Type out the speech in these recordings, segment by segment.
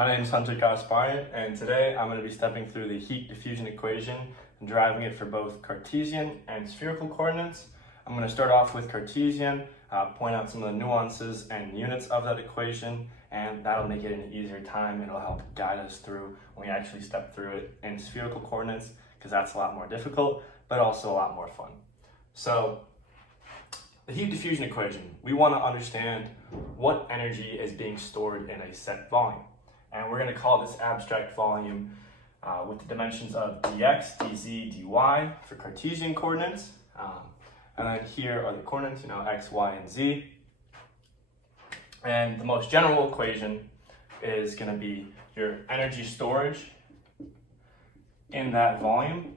My name is Hunter Gasparian, and today I'm going to be stepping through the heat diffusion equation and deriving it for both Cartesian and spherical coordinates. I'm going to start off with Cartesian, point out some of the nuances and units of that equation, and that'll make it an easier time. It'll help guide us through when we actually step through it in spherical coordinates, because that's a lot more difficult, but also a lot more fun. So, the heat diffusion equation, we want to understand what energy is being stored in a set volume. And we're going to call this abstract volume with the dimensions of dx, dz, dy for Cartesian coordinates. And then here are the coordinates, x, y, and z. And the most general equation is going to be your energy storage in that volume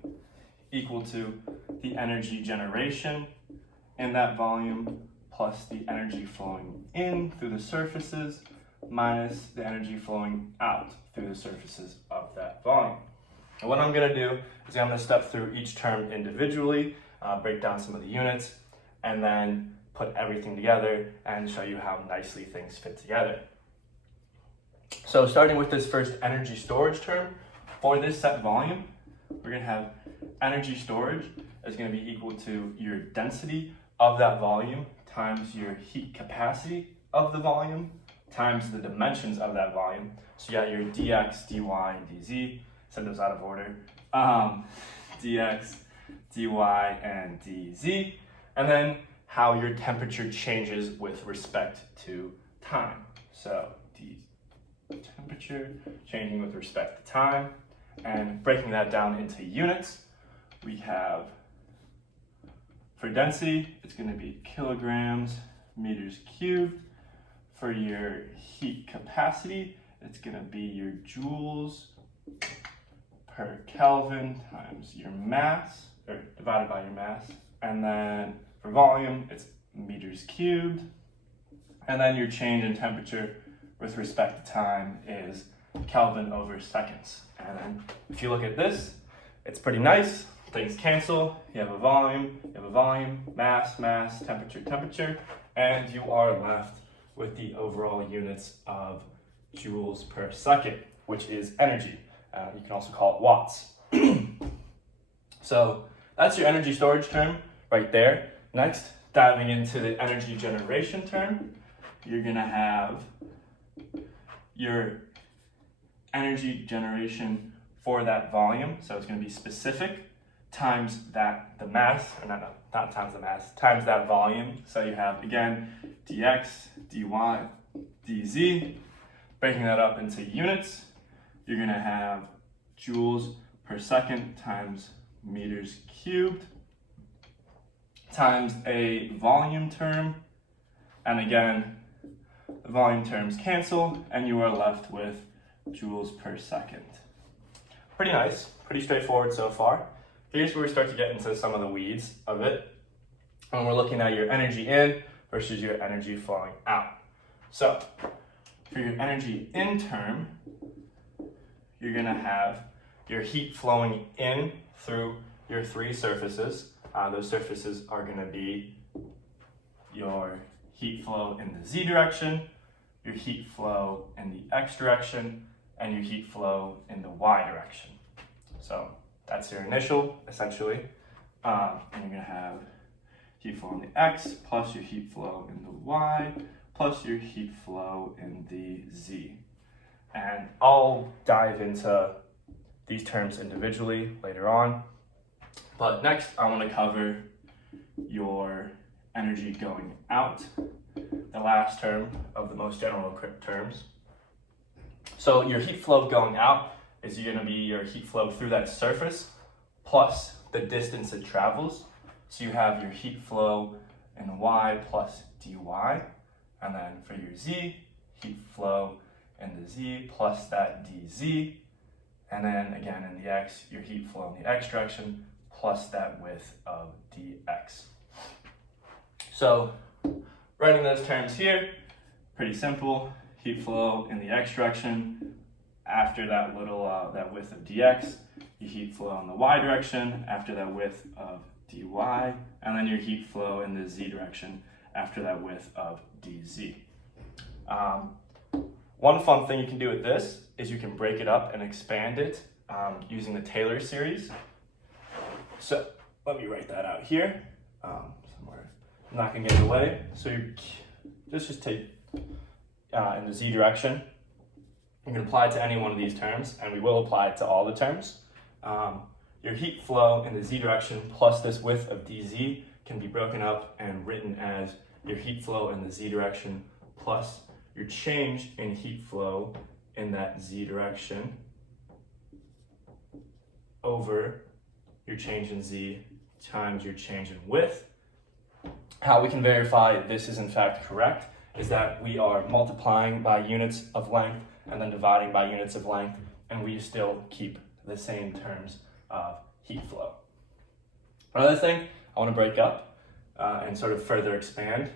equal to the energy generation in that volume plus the energy flowing in through the surfaces minus the energy flowing out through the surfaces of that volume. And what I'm going to do is I'm going to step through each term individually, break down some of the units, and then put everything together and show you how nicely things fit together. So starting with this first energy storage term, for this set volume, we're going to have energy storage is going to be equal to your density of that volume times your heat capacity of the volume times the dimensions of that volume. So you got your dx, dy, and dz, send those out of order, dx, dy, and dz, and then how your temperature changes with respect to time. So temperature changing with respect to time, and breaking that down into units, we have, for density, it's going to be kilograms meters cubed. For your heat capacity, it's going to be your joules per Kelvin times your mass, or divided by your mass. And then for volume, it's meters cubed. And then your change in temperature with respect to time is Kelvin over seconds. And then if you look at this, it's pretty nice. Things cancel. You have a volume, mass, temperature, temperature, and you are left with the overall units of joules per second, which is energy. You can also call it watts. So that's your energy storage term right there. Next, diving into the energy generation term, you're going to have your energy generation for that volume. So it's going to be specific times that the mass, or not times the mass, times that volume. So you have, again, dx, dy, dz. Breaking that up into units, you're going to have joules per second times meters cubed times a volume term. And again, the volume terms cancel, and you are left with joules per second. Pretty nice, pretty straightforward so far. Here's where we start to get into some of the weeds of it. When we're looking at your energy in versus your energy flowing out. So, for your energy in term, you're going to have your heat flowing in through your three surfaces. Those surfaces are going to be your heat flow in the z direction, your heat flow in the x direction, and your heat flow in the y direction. So that's your initial, essentially. And you're going to have heat flow in the x plus your heat flow in the y plus your heat flow in the z. And I'll dive into these terms individually later on. But next, I want to cover your energy going out, the last term of the most general terms. So your heat flow going out is going to be your heat flow through that surface plus the distance it travels. So you have your heat flow in y plus dy, and then for your z, heat flow in the z plus that dz, and then again in the x, your heat flow in the x direction plus that width of dx. So writing those terms here, pretty simple. Heat flow in the x direction after that little that width of dx, your heat flow in the y direction after that width of dy, and then your heat flow in the z direction after that width of dz. One fun thing you can do with this is you can break it up and expand it using the Taylor series. So let me write that out here somewhere. I'm not gonna get in the way. So let's just take in the z direction. You can apply it to any one of these terms, and we will apply it to all the terms. Your heat flow in the z direction plus this width of dz can be broken up and written as your heat flow in the z direction plus your change in heat flow in that z direction over your change in z times your change in width. How we can verify this is in fact correct is that we are multiplying by units of length and then dividing by units of length, and we still keep the same terms of heat flow. Another thing I want to break up and sort of further expand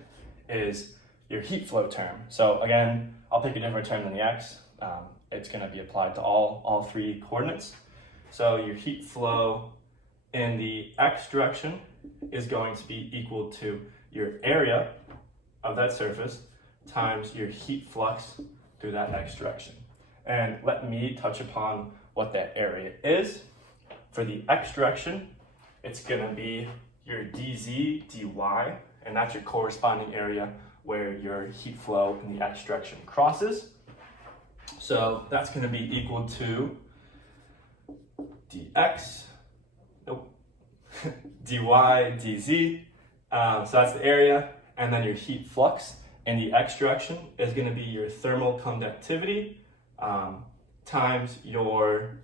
is your heat flow term. So again, I'll pick a different term than the x. It's going to be applied to all three coordinates. So your heat flow in the x direction is going to be equal to your area of that surface times your heat flux through that x direction. And let me touch upon what that area is. For the x direction, it's going to be your dz dy, and that's your corresponding area where your heat flow in the x direction crosses. So that's going to be equal to dx, dy dz. So that's the area, and then your heat flux in the x direction is going to be your thermal conductivity times your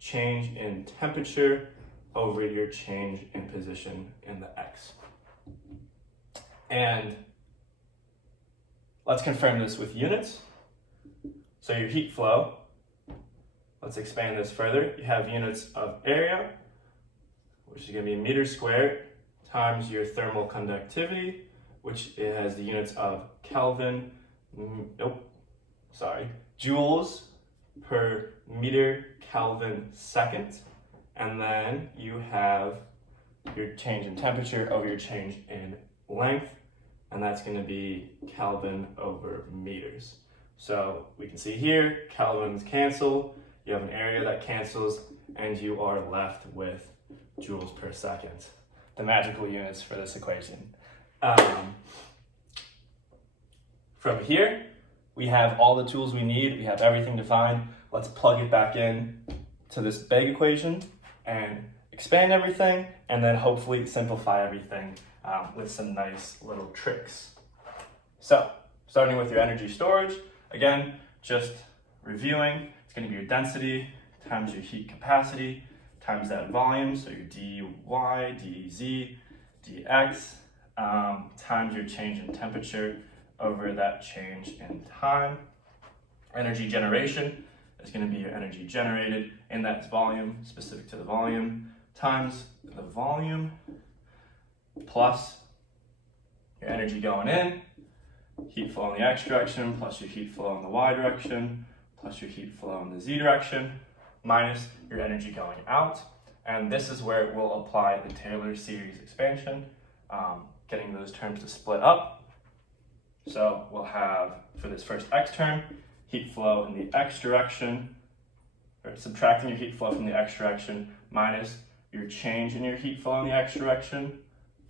change in temperature over your change in position in the x. And let's confirm this with units. So your heat flow, let's expand this further. You have units of area, which is going to be meters squared, times your thermal conductivity, which has the units of Kelvin, joules per meter Kelvin second. And then you have your change in temperature over your change in length, and that's going to be Kelvin over meters. So we can see here, Kelvins cancel, you have an area that cancels, and you are left with joules per second, the magical units for this equation. From here, we have all the tools we need, we have everything defined. Let's plug it back in to this big equation and expand everything, and then hopefully simplify everything with some nice little tricks. So, starting with your energy storage, again, just reviewing, it's going to be your density times your heat capacity times that volume, so your dy, dz, dx, times your change in temperature over that change in time. Energy generation is going to be your energy generated in that volume, specific to the volume, times the volume plus your energy going in, heat flow in the x direction, plus your heat flow in the y direction, plus your heat flow in the z direction, minus your energy going out. And this is where we'll apply the Taylor series expansion, getting those terms to split up. So we'll have, for this first x term, heat flow in the x direction, or subtracting your heat flow from the x direction, minus your change in your heat flow in the x direction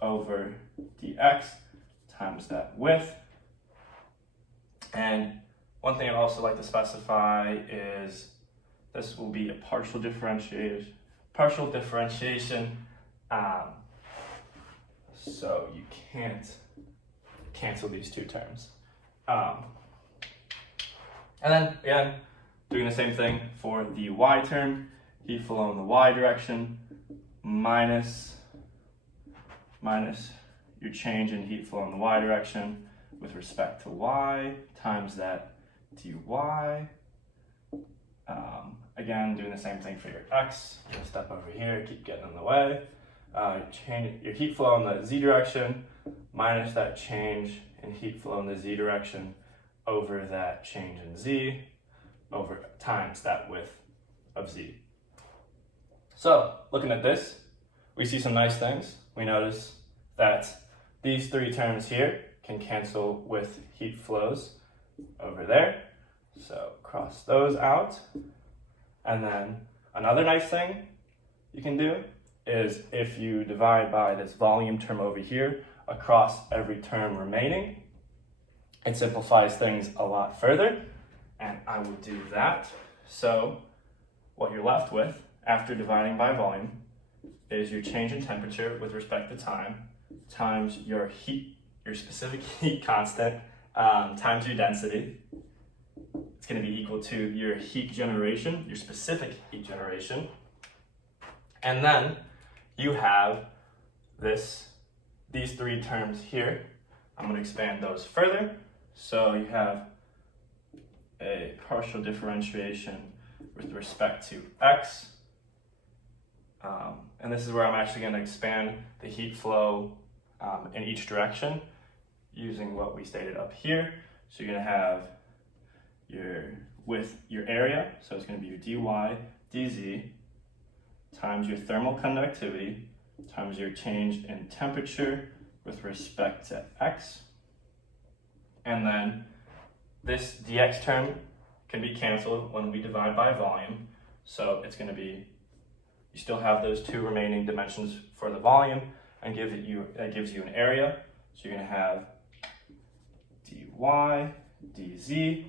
over dx times that width. And one thing I'd also like to specify is this will be a partial differentiation. So you can't cancel these two terms. And then again, doing the same thing for the y term, heat flow in the y direction minus your change in heat flow in the y direction with respect to y times that dy. Again, doing the same thing for your x. You'll step over here, keep getting in the way. Change your heat flow in the z direction minus that change in heat flow in the z direction over that change in z over times that width of z. So looking at this, we see some nice things. We notice that these three terms here can cancel with heat flows over there. So cross those out. And then another nice thing you can do is if you divide by this volume term over here across every term remaining, it simplifies things a lot further. And I will do that. So what you're left with after dividing by volume is your change in temperature with respect to time times your heat, your specific heat constant, times your density. It's going to be equal to your heat generation, your specific heat generation. And then you have these three terms here. I'm going to expand those further. So you have a partial differentiation with respect to x. And this is where I'm actually going to expand the heat flow in each direction using what we stated up here. So you're going to have your area, so it's going to be your dy dz times your thermal conductivity times your change in temperature with respect to x. And then this dx term can be canceled when we divide by volume. So it's going to be, you still have those two remaining dimensions for the volume, and that gives you an area. So you're going to have dy dz.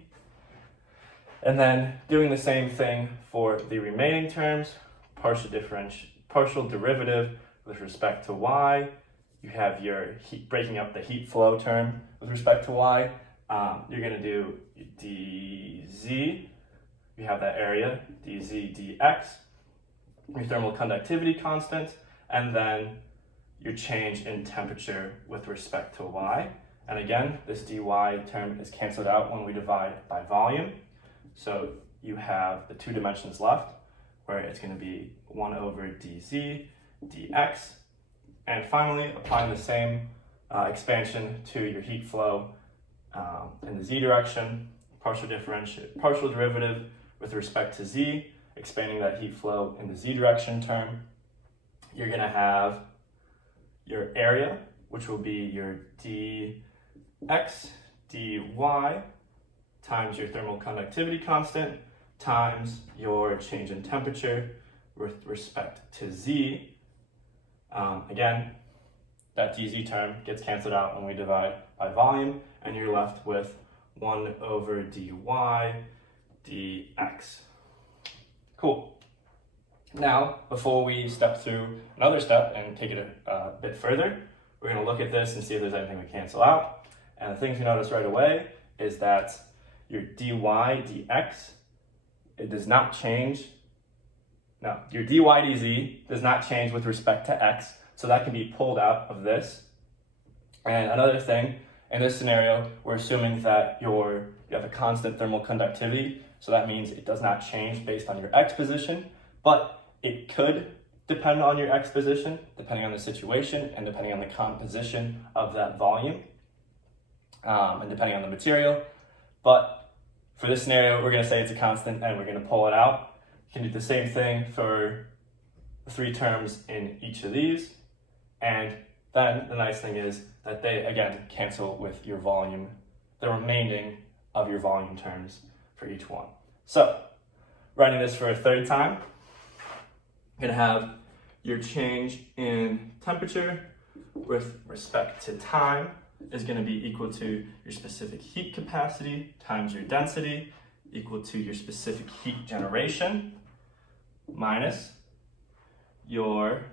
And then doing the same thing for the remaining terms, partial derivative with respect to y. You have your heat, breaking up the heat flow term with respect to y. You're going to do dz. You have that area, dz dx, your thermal conductivity constant, and then your change in temperature with respect to y. And again, this dy term is canceled out when we divide by volume. So you have the two dimensions left, where it's going to be 1 over dz dx. And finally, applying the same expansion to your heat flow in the z direction, partial derivative with respect to z, expanding that heat flow in the z direction term. You're going to have your area, which will be your dx dy times your thermal conductivity constant times your change in temperature with respect to z. Again, that dz term gets canceled out when we divide by volume, and you're left with 1 over dy dx. Cool. Now, before we step through another step and take it a bit further, we're going to look at this and see if there's anything we cancel out. And the things you notice right away is that your dy dx, it does not change. No, your dy dz does not change with respect to x, so that can be pulled out of this. And another thing, in this scenario, we're assuming that you have a constant thermal conductivity, so that means it does not change based on your x position, but it could depend on your x position, depending on the situation and depending on the composition of that volume, and depending on the material. But for this scenario, we're going to say it's a constant and we're going to pull it out. You can do the same thing for the three terms in each of these. And then the nice thing is that they, again, cancel with your volume, the remaining of your volume terms for each one. So, writing this for a third time, you're going to have your change in temperature with respect to time is going to be equal to your specific heat capacity times your density equal to your specific heat generation minus your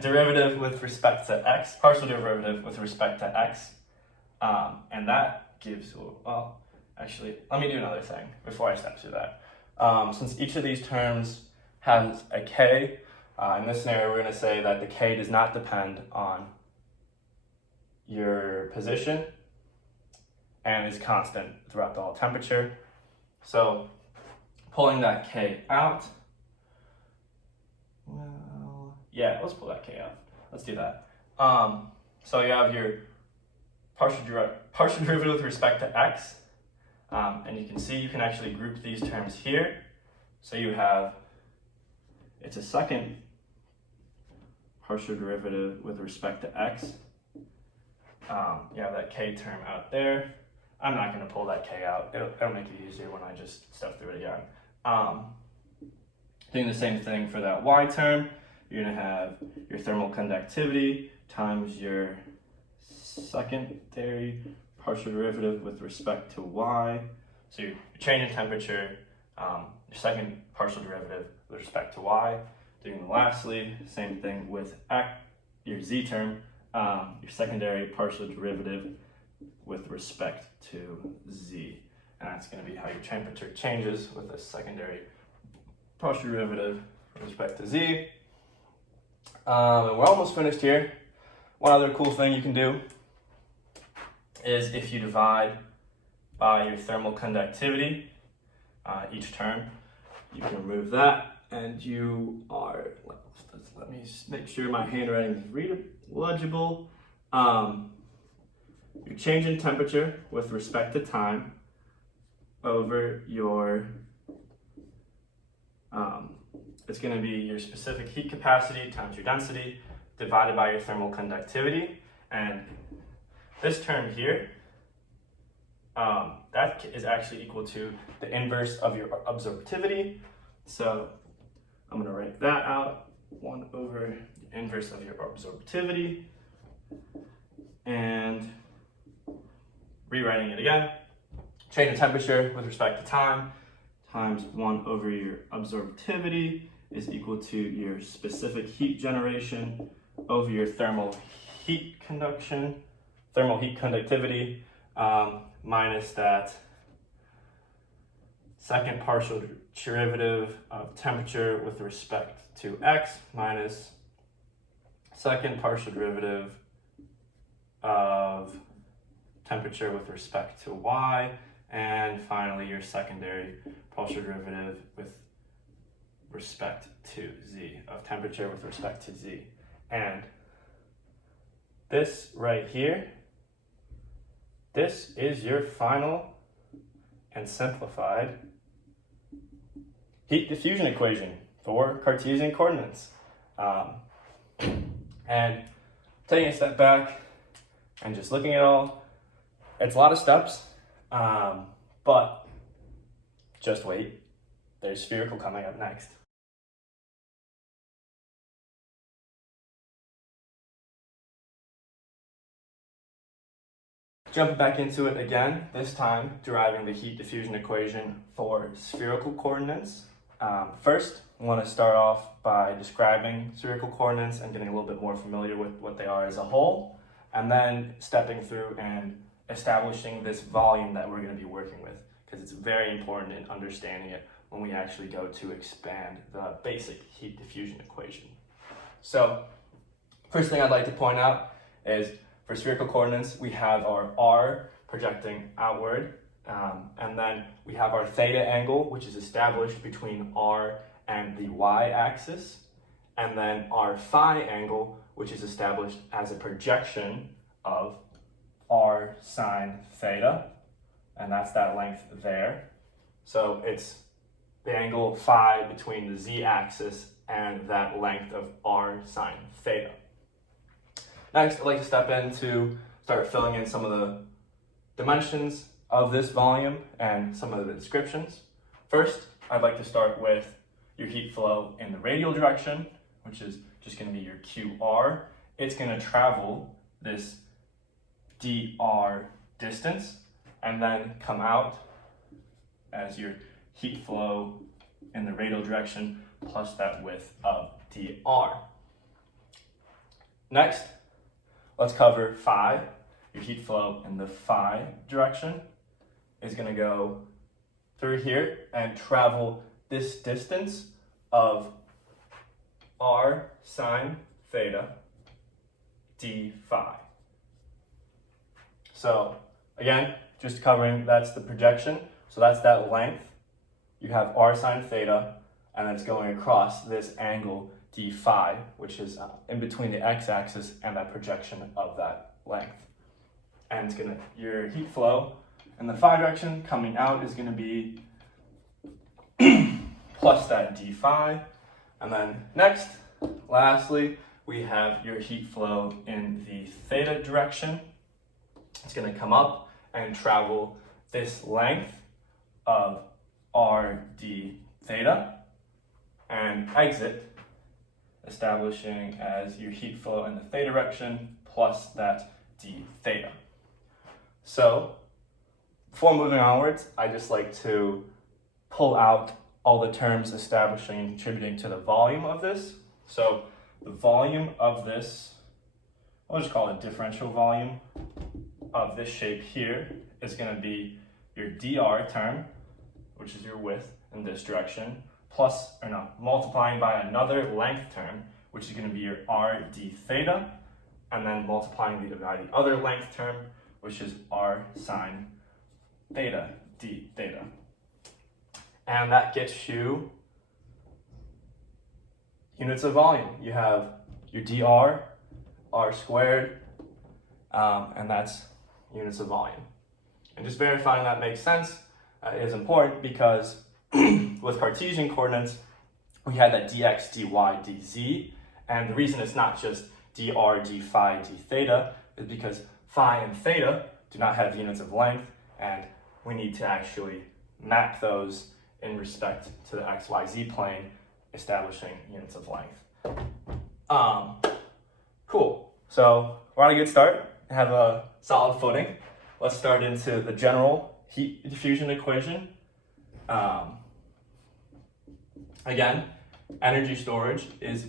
derivative with respect to x, partial derivative with respect to x, and that gives, well, actually, let me do another thing before I step through that. Since each of these terms has a k, in this scenario, we're going to say that the k does not depend on your position and is constant throughout the whole temperature. So pulling that k out, well, yeah, let's pull that k out. Let's do that. So you have your partial derivative with respect to x, and you can see you can actually group these terms here. So you have, it's a second partial derivative with respect to x. You have that k term out there. I'm not going to pull that k out. It'll make it easier when I just step through it again. Doing the same thing for that y term, you're going to have your thermal conductivity times your secondary partial derivative with respect to y. So your change in temperature, your second partial derivative with respect to y. Doing lastly, same thing with your z term, your secondary partial derivative with respect to z. And that's going to be how your temperature changes with a secondary partial derivative with respect to z. And we're almost finished here. One other cool thing you can do is if you divide by your thermal conductivity, each term, you can remove that, and you are, let me make sure my handwriting is readable, legible. Your change in temperature with respect to time over your, it's going to be your specific heat capacity times your density divided by your thermal conductivity. And this term here, that is actually equal to the inverse of your absorptivity. So I'm going to write that out, 1 over the inverse of your absorptivity. And rewriting it again, change in temperature with respect to time times 1 over your absorptivity is equal to your specific heat generation over your thermal heat conductivity minus that second partial derivative of temperature with respect to x minus second partial derivative of temperature with respect to y, and finally your secondary partial derivative with respect to z, of temperature with respect to z. And this right here, this is your final and simplified heat diffusion equation for Cartesian coordinates. And taking a step back and just looking at it all, it's a lot of steps, but just wait. There's spherical coming up next. Jumping back into it again, this time deriving the heat diffusion equation for spherical coordinates. First, I want to start off by describing spherical coordinates and getting a little bit more familiar with what they are as a whole, and then stepping through and establishing this volume that we're going to be working with, because it's very important in understanding it when we actually go to expand the basic heat diffusion equation. So, first thing I'd like to point out is for spherical coordinates, we have our r projecting outward, and then we have our theta angle, which is established between r and the y-axis, and then our phi angle, which is established as a projection of r sine theta, and that's that length there. So it's the angle phi between the z-axis and that length of r sine theta. Next, I'd like to step in to start filling in some of the dimensions of this volume and some of the descriptions. First, I'd like to start with your heat flow in the radial direction, which is just going to be your QR. It's going to travel this dr distance and then come out as your heat flow in the radial direction plus that width of dr. Next, let's cover phi. Your heat flow in the phi direction is going to go through here and travel this distance of r sine theta d phi. So again, just covering, that's the projection. So that's that length. You have r sine theta, and it's going across this angle d phi, which is in between the x-axis and that projection of that length. And it's gonna, your heat flow in the phi direction coming out is gonna be plus that d phi. And then next, lastly, we have your heat flow in the theta direction. It's going to come up and travel this length of r d theta and exit, establishing as your heat flow in the theta direction plus that d theta. So before moving onwards, I just like to pull out all the terms establishing and contributing to the volume of this. So the volume of this, I'll just call it differential volume of this shape here, is going to be your dr term, which is your width in this direction, multiplying by another length term, which is going to be your r d theta, and then multiplying by the other length term, which is r sine theta d theta. And that gets you units of volume. You have your dr, r squared, and that's units of volume. And just verifying that makes sense is important because with Cartesian coordinates, we had that dx, dy, dz, and the reason it's not just dr, d phi, d theta is because phi and theta do not have units of length, and we need to actually map those in respect to the xyz plane, establishing units of length. Cool. So we're on a good start. Have a solid footing. Let's start into the general heat diffusion equation. Again, energy storage is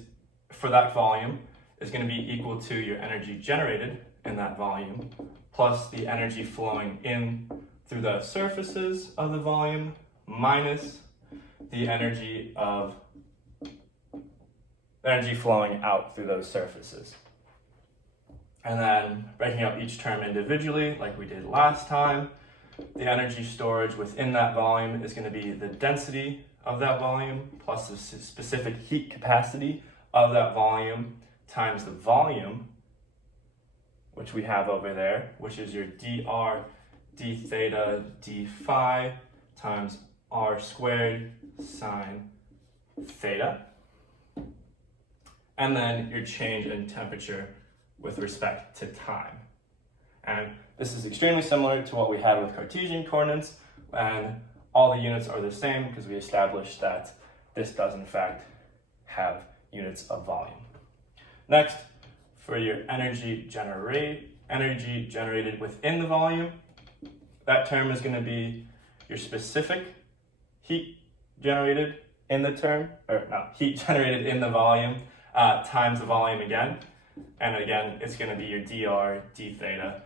for that volume is going to be equal to your energy generated in that volume plus the energy flowing in through the surfaces of the volume minus the energy flowing out through those surfaces. And then breaking up each term individually like we did last time, the energy storage within that volume is going to be the density of that volume plus the specific heat capacity of that volume times the volume, which we have over there, which is your dr d theta d phi times r squared sine theta, and then your change in temperature with respect to time. And this is extremely similar to what we had with Cartesian coordinates, and all the units are the same because we established that this does in fact have units of volume. Next, for your energy generated within the volume, that term is going to be your specific heat generated in the heat generated in the volume times the volume again. And again, it's going to be your dr d theta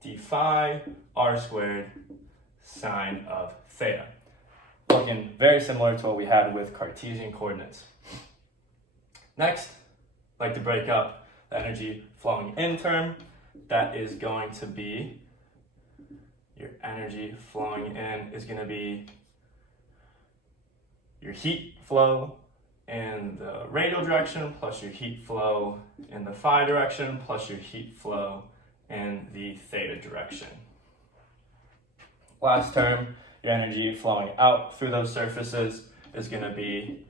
d phi r squared sine of theta. Looking very similar to what we had with Cartesian coordinates. Next, I'd like to break up the energy flowing in term. That is going to be your energy flowing in is going to be your heat flow in the radial direction plus your heat flow in the phi direction plus your heat flow in the theta direction. Last term, your energy flowing out through those surfaces is going to be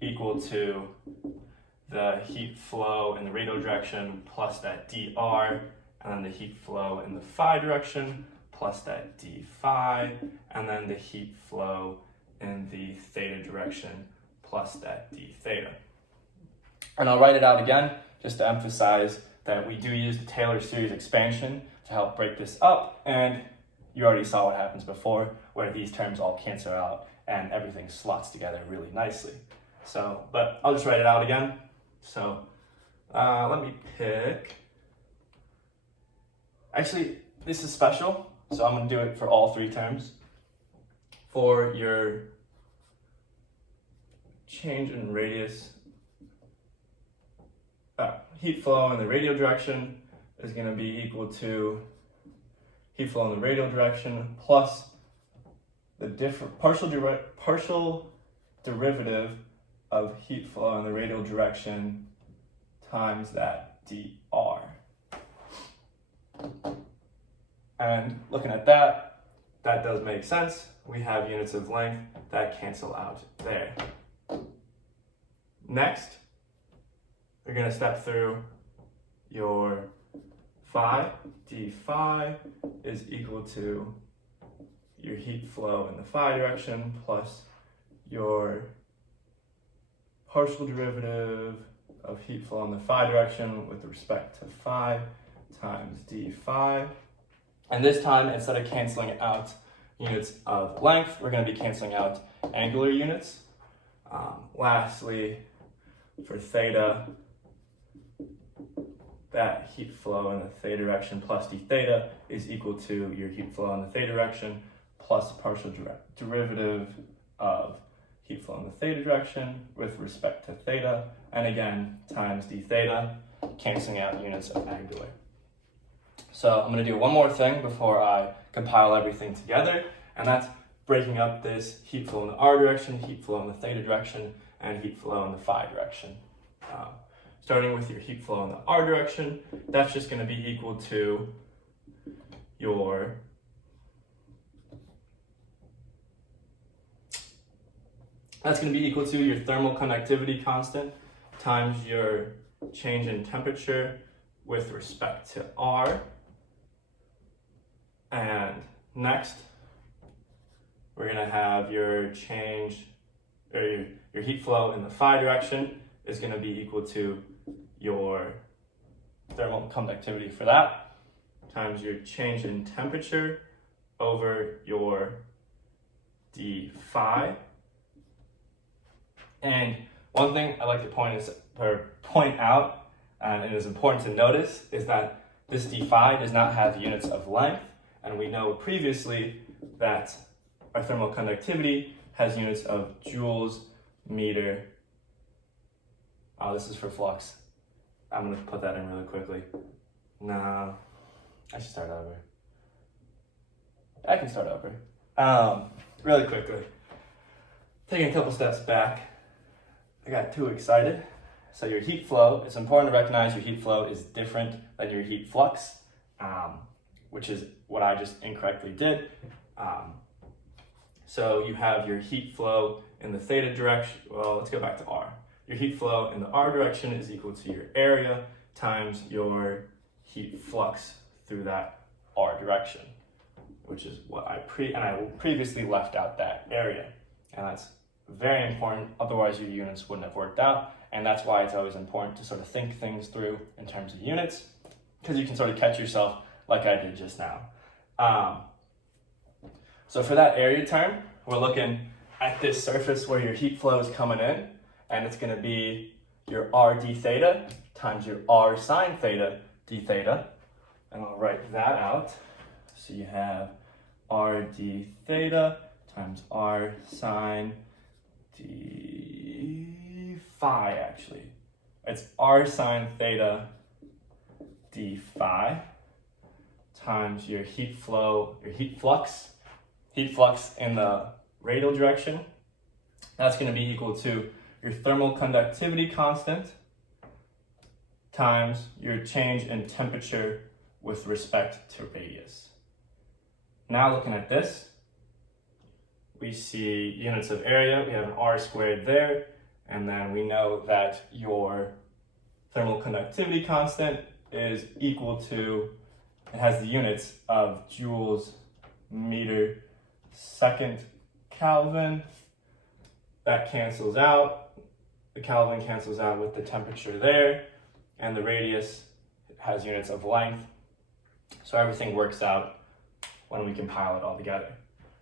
equal to the heat flow in the radial direction plus that dr, and then the heat flow in the phi direction plus that d phi, and then the heat flow in the theta direction plus that d theta. And I'll write it out again just to emphasize that we do use the Taylor series expansion to help break this up, and you already saw what happens before where these terms all cancel out and everything slots together really nicely. So, but I'll just write it out again. So let me pick, actually this is special, so I'm going to do it for all three terms. For your change in radius, heat flow in the radial direction is going to be equal to heat flow in the radial direction plus the partial derivative of heat flow in the radial direction times that dr. And looking at that, that does make sense. We have units of length that cancel out there. Next, we're going to step through your phi. d phi is equal to your heat flow in the phi direction plus your partial derivative of heat flow in the phi direction with respect to phi times d phi. And this time, instead of canceling out units of length, we're going to be canceling out angular units. Lastly, for theta, that heat flow in the theta direction plus d theta is equal to your heat flow in the theta direction plus partial derivative of heat flow in the theta direction with respect to theta, and again, times d theta, canceling out units of angular. So I'm going to do one more thing before I compile everything together, and that's breaking up this heat flow in the r direction, heat flow in the theta direction, and heat flow in the phi direction. Starting with your heat flow in the r direction, that's just going to be equal to your thermal conductivity constant times your change in temperature with respect to r. And next, we're going to have your change, or your heat flow in the phi direction is going to be equal to your thermal conductivity for that times your change in temperature over your d phi. And one thing I like to point out, and it is important to notice, is that this d phi does not have units of length, and we know previously that our thermal conductivity has units of joules meter. Oh, this is for flux. I'm going to put that in really quickly. No, I should start over. I can start over. Really quickly. Taking a couple steps back, I got too excited. So your heat flow, it's important to recognize your heat flow is different than your heat flux, which is what I just incorrectly did. So you have your heat flow in the theta direction. Well, let's go back to R. Your heat flow in the R direction is equal to your area times your heat flux through that R direction, which is what I previously left out that area. And that's very important, otherwise your units wouldn't have worked out. And that's why it's always important to sort of think things through in terms of units, because you can sort of catch yourself like I did just now. So for that area term, we're looking at this surface where your heat flow is coming in, and it's going to be your r d theta times your r sine theta d theta. And I'll write that out. So you have r d theta times r sine d phi, actually. It's r sine theta d phi times your heat flow, your heat flux in the radial direction. That's going to be equal to your thermal conductivity constant times your change in temperature with respect to radius. Now looking at this, we see units of area. We have an r squared there, and then we know that your thermal conductivity constant is equal to, it has the units of joules meter second Kelvin. That cancels out. The Kelvin cancels out with the temperature there, and the radius has units of length. So everything works out when we compile it all together.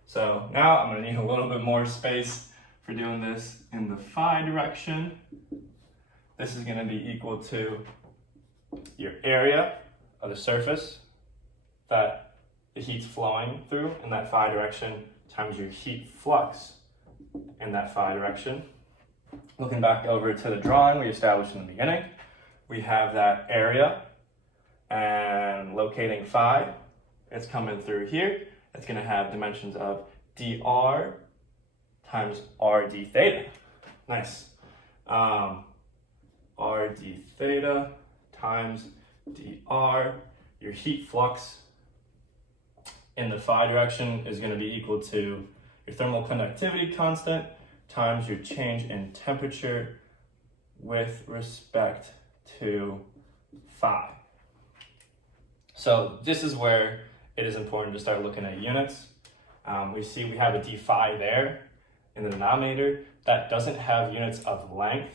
So now I'm going to need a little bit more space for doing this in the phi direction. This is going to be equal to your area of the surface that the heat's flowing through in that phi direction times your heat flux in that phi direction. Looking back over to the drawing we established in the beginning, we have that area, and locating phi, it's coming through here. It's going to have dimensions of dr times r d theta. Nice. R d theta times dr. Your heat flux in the phi direction is going to be equal to your thermal conductivity constant times your change in temperature with respect to phi. So this is where it is important to start looking at units. We see we have a d phi there in the denominator that doesn't have units of length.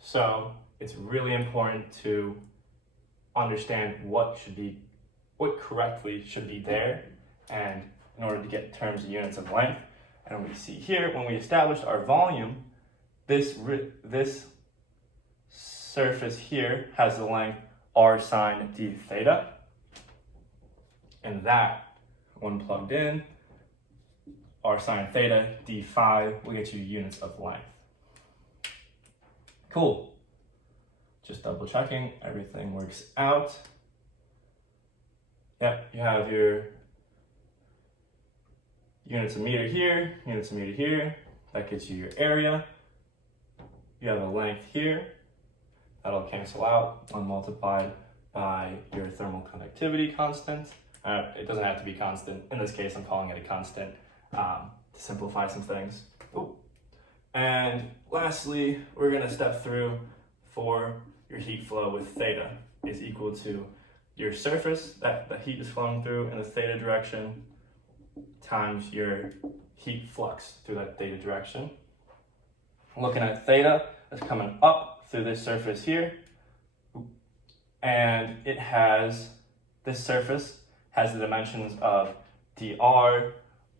So it's really important to understand what correctly should be there, and in order to get terms of units of length. And we see here, when we established our volume, this surface here has the length r sine d theta, and that, when plugged in, r sine theta d phi will get you units of length. Cool. Just double checking, everything works out. Yep, you have your units of meter here, units of meter here. That gets you your area. You have a length here. That'll cancel out when multiplied by your thermal conductivity constant. It doesn't have to be constant. In this case, I'm calling it a constant to simplify some things. Ooh. And lastly, we're gonna step through for your heat flow with theta is equal to your surface that the heat is flowing through in the theta direction times your heat flux through that theta direction. Looking at theta, it's coming up through this surface here, and this surface has the dimensions of dr,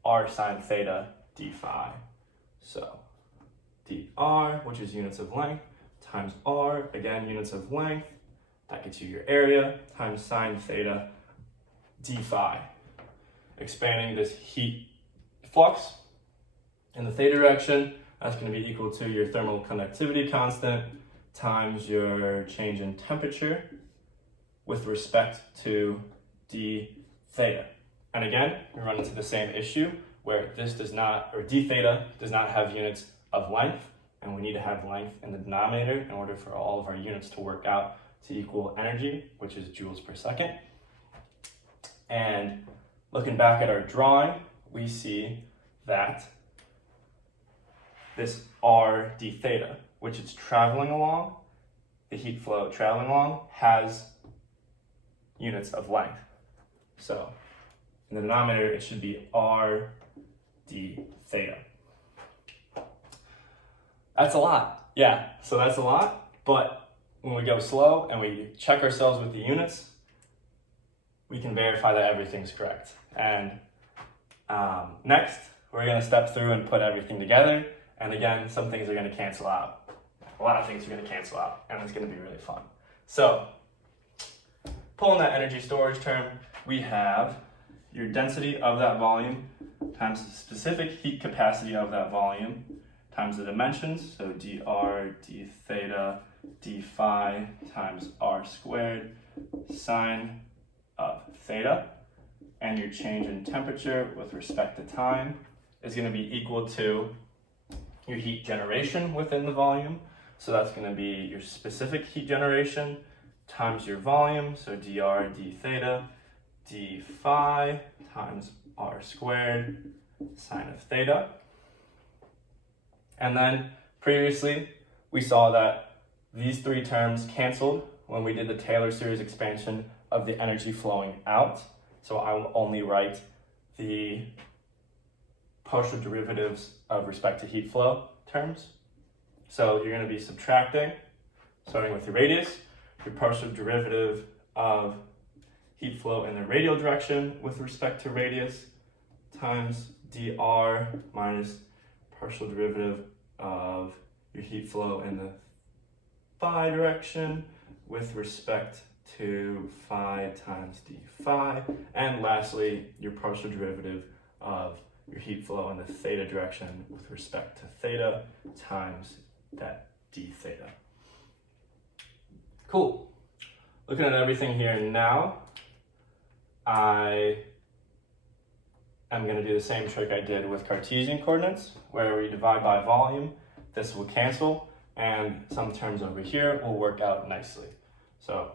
r sine theta, d phi. So dr, which is units of length, times r, again units of length, that gets you your area, times sine theta d phi. Expanding this heat flux in the theta direction, that's going to be equal to your thermal conductivity constant times your change in temperature with respect to d theta. And again, we run into the same issue where this d theta does not have units of length, and we need to have length in the denominator in order for all of our units to work out to equal energy, which is joules per second. And looking back at our drawing, we see that this r d theta, which it's traveling along, the heat flow traveling along, has units of length. So in the denominator, it should be r d theta. That's a lot. Yeah, so that's a lot, but when we go slow and we check ourselves with the units, we can verify that everything's correct. And next, we're gonna step through and put everything together. And again, some things are gonna cancel out. A lot of things are gonna cancel out, and it's gonna be really fun. So, pulling that energy storage term, we have your density of that volume times the specific heat capacity of that volume times the dimensions, so dr, d theta, d phi times r squared sine of theta, and your change in temperature with respect to time is going to be equal to your heat generation within the volume. So that's going to be your specific heat generation times your volume, so dr, d theta, d phi times r squared sine of theta. And then previously we saw that these three terms canceled when we did the Taylor series expansion of the energy flowing out. So I will only write the partial derivatives of respect to heat flow terms. So you're going to be subtracting, starting with your radius, your partial derivative of heat flow in the radial direction with respect to radius times dr minus partial derivative of your heat flow in the phi direction with respect to phi times d phi, and lastly your partial derivative of your heat flow in the theta direction with respect to theta times that d theta. Cool. Looking at everything here now, I am going to do the same trick I did with Cartesian coordinates, where we divide by volume. This will cancel, and some terms over here will work out nicely. So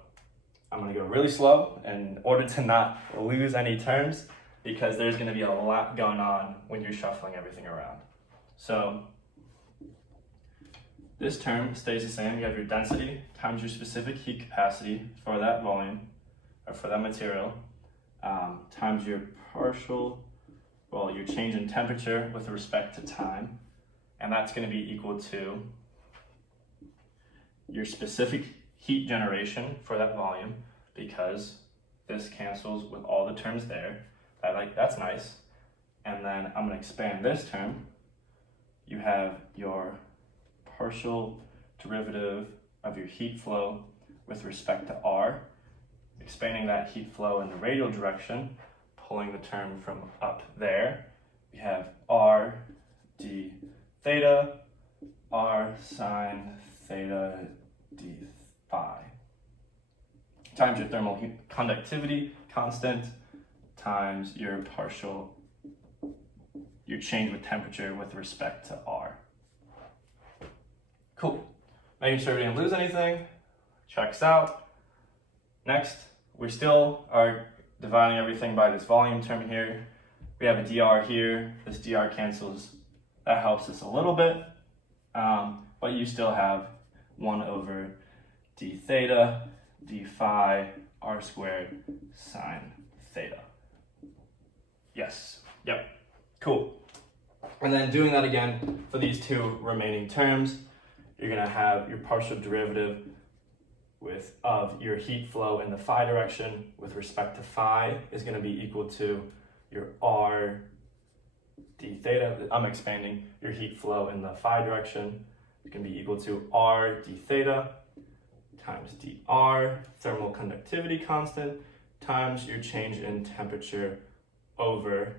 I'm going to go really slow in order to not lose any terms, because there's going to be a lot going on when you're shuffling everything around. So this term stays the same. You have your density times your specific heat capacity for that volume, or for that material, times your your change in temperature with respect to time, and that's going to be equal to your specific heat generation for that volume, because this cancels with all the terms there. That's nice. And then I'm going to expand this term. You have your partial derivative of your heat flow with respect to R, expanding that heat flow in the radial direction, pulling the term from up there. We have R d theta, R sine theta d phi, times your thermal conductivity constant, times your change with temperature with respect to R. Cool. Making sure we didn't lose anything. Checks out. Next, we still are dividing everything by this volume term here. We have a dr here. This dr cancels. That helps us a little bit. But you still have 1 over d theta, d phi, r squared sine theta. Yes. Yep. Cool. And then doing that again for these two remaining terms, you're going to have your partial derivative of your heat flow in the phi direction with respect to phi is going to be equal to your r d theta. I'm expanding your heat flow in the phi direction. It's going to be equal to r d theta times dr, thermal conductivity constant, times your change in temperature over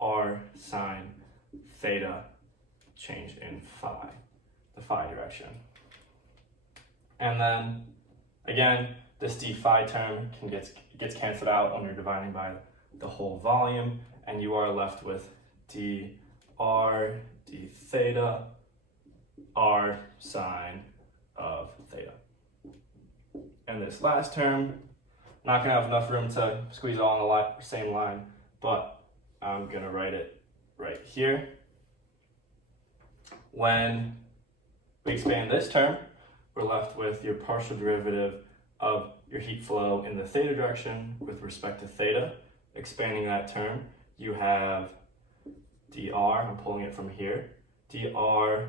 r sine theta, change in phi, the phi direction. And then again, this d phi term gets canceled out when you're dividing by the whole volume, and you are left with dr d theta r sine of theta. And this last term, not gonna have enough room to squeeze it all on the same line, but I'm gonna write it right here. When we expand this term, we're left with your partial derivative of your heat flow in the theta direction with respect to theta. Expanding that term, you have dr, I'm pulling it from here, dr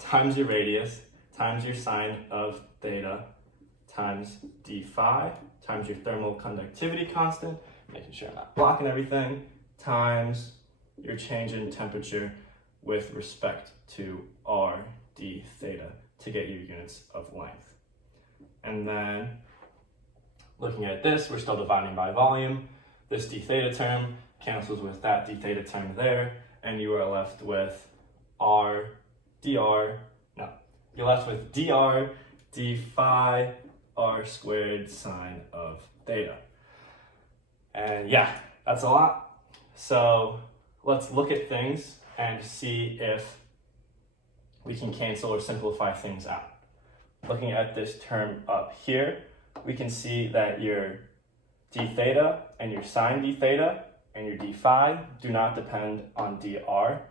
times your radius times your sine of theta times d phi times your thermal conductivity constant, making sure I'm not blocking everything, times your change in temperature with respect to r d theta to get your units of length. And then looking at this, we're still dividing by volume. This d theta term cancels with that d theta term there, and you are left with you're left with dr d phi r squared sine of theta. And yeah, that's a lot. So let's look at things and see if we can cancel or simplify things out. Looking at this term up here, we can see that your d theta and your sine d theta and your d phi do not depend on dr.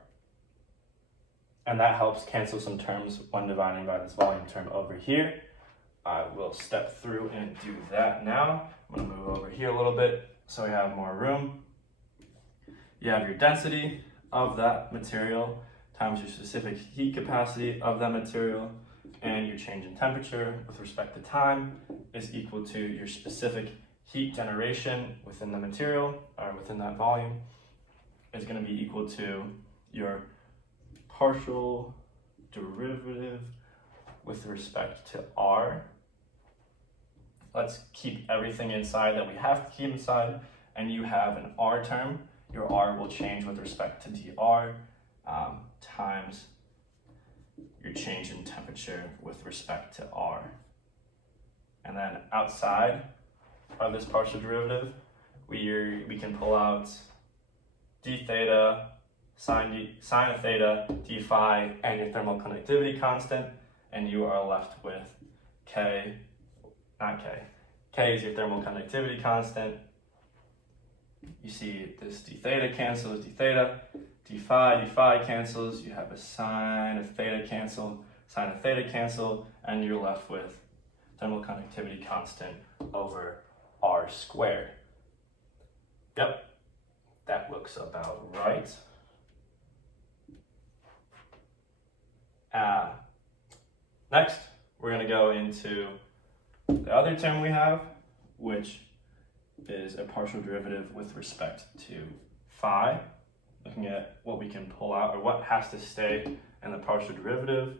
And that helps cancel some terms when dividing by this volume term over here. I will step through and do that now. I'm gonna move over here a little bit so we have more room. You have your density of that material times your specific heat capacity of that material, and your change in temperature with respect to time is equal to your specific heat generation within the material, or within that volume, is gonna be equal to your partial derivative with respect to r. Let's keep everything inside that we have to keep inside, and you have an r term. Your r will change with respect to dr times your change in temperature with respect to r. And then outside of this partial derivative, we can pull out d theta, sine of theta, d phi, and your thermal conductivity constant, and you are left with k is your thermal conductivity constant. You see this d theta cancels d theta, d phi cancels, you have a sine of theta cancel, and you're left with thermal conductivity constant over r squared. Yep, that looks about right. Next, we're going to go into the other term we have, which is a partial derivative with respect to phi. Looking at what we can pull out, or what has to stay in the partial derivative.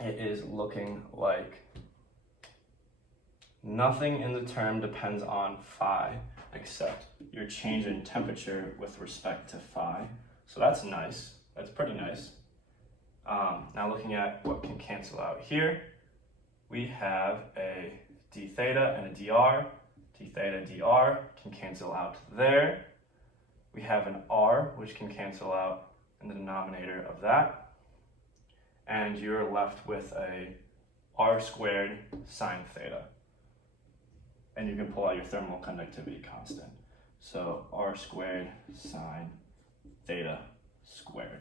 It is looking like nothing in the term depends on phi except your change in temperature with respect to phi. So that's nice. That's pretty nice. Now looking at what can cancel out here, we have a d theta and a dr. D theta, dr can cancel out there. We have an r, which can cancel out in the denominator of that. And you're left with a r squared sine theta. And you can pull out your thermal conductivity constant. So r squared sine theta squared.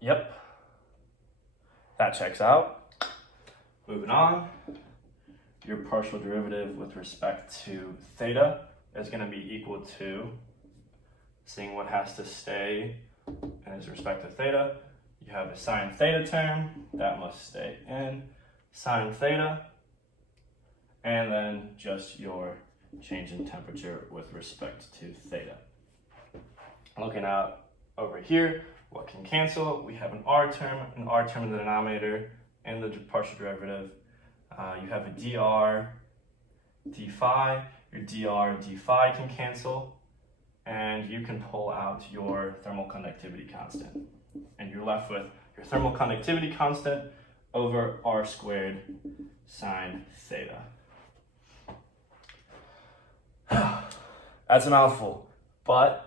Yep, that checks out. Moving on, your partial derivative with respect to theta is going to be equal to, seeing what has to stay in its respect to theta, you have a sine theta term, that must stay in sine theta, and then just your change in temperature with respect to theta. Looking out over here, what can cancel? We have an r term in the denominator and the partial derivative. You have a dr, d phi, your dr, d phi can cancel, and you can pull out your thermal conductivity constant. And you're left with your thermal conductivity constant over r squared sine theta. That's a mouthful, but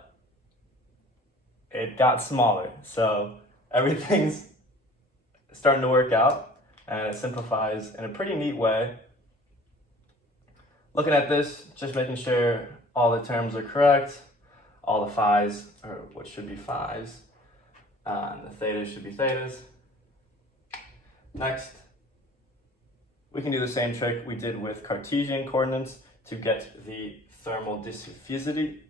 it got smaller, so everything's starting to work out, and it simplifies in a pretty neat way. Looking at this, just making sure all the terms are correct, all the phi's, or what should be phi's, and the thetas should be thetas. Next, we can do the same trick we did with Cartesian coordinates to get the thermal diffusivity.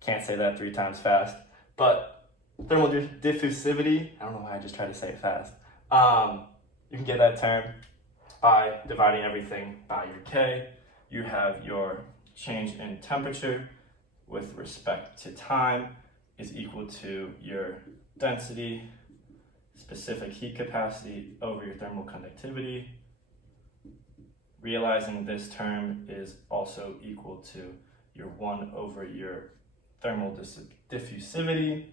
Can't say that 3 times fast, but thermal diffusivity, I don't know why I just tried to say it fast. You can get that term by dividing everything by your K. You have your change in temperature with respect to time is equal to your density, specific heat capacity over your thermal conductivity. Realizing this term is also equal to your 1 over your thermal diffusivity.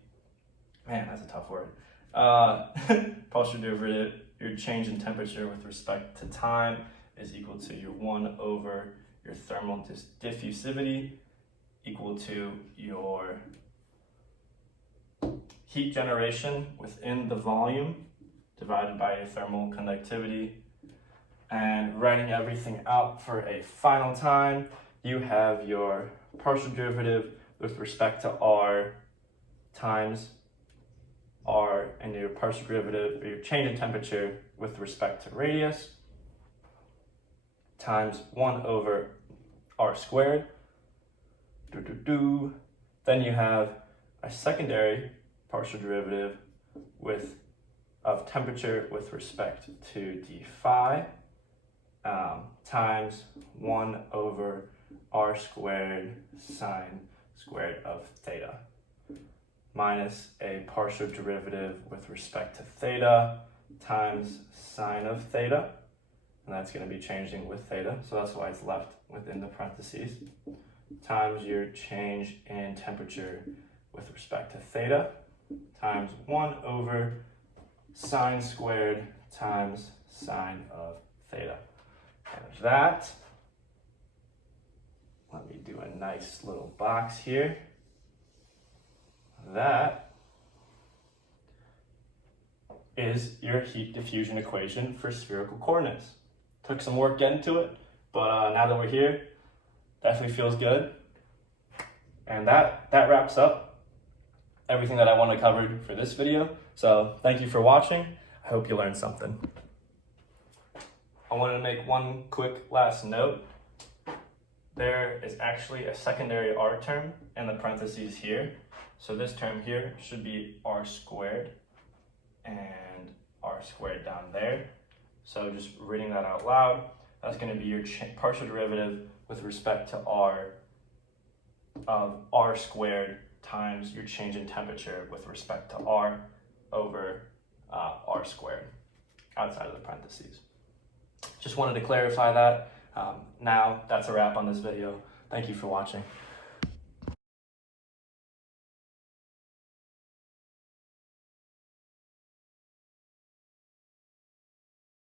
Man, that's a tough word. Partial derivative, your change in temperature with respect to time is equal to your 1 over your thermal diffusivity, equal to your heat generation within the volume divided by your thermal conductivity. And writing everything out for a final time, you have your partial derivative with respect to r times r, and your partial derivative, or your change in temperature with respect to radius, times 1 over r squared. Then you have a secondary partial derivative of temperature with respect to d phi, times 1 over r squared sine squared of theta, minus a partial derivative with respect to theta times sine of theta, and that's going to be changing with theta, so that's why it's left within the parentheses, times your change in temperature with respect to theta, times 1 over sine squared times sine of theta. And that, let me do a nice little box here. That is your heat diffusion equation for spherical coordinates. Took some work getting to it, But now that we're here, definitely feels good. And that wraps up everything that I want to cover for this video. So thank you for watching. I hope you learned something. I wanted to make one quick last note. There is actually a secondary R term in the parentheses here. So this term here should be R squared and R squared down there. So just reading that out loud, that's going to be your partial derivative with respect to R of R squared times your change in temperature with respect to R over R squared outside of the parentheses. Just wanted to clarify that. Now that's a wrap on this video. Thank you for watching.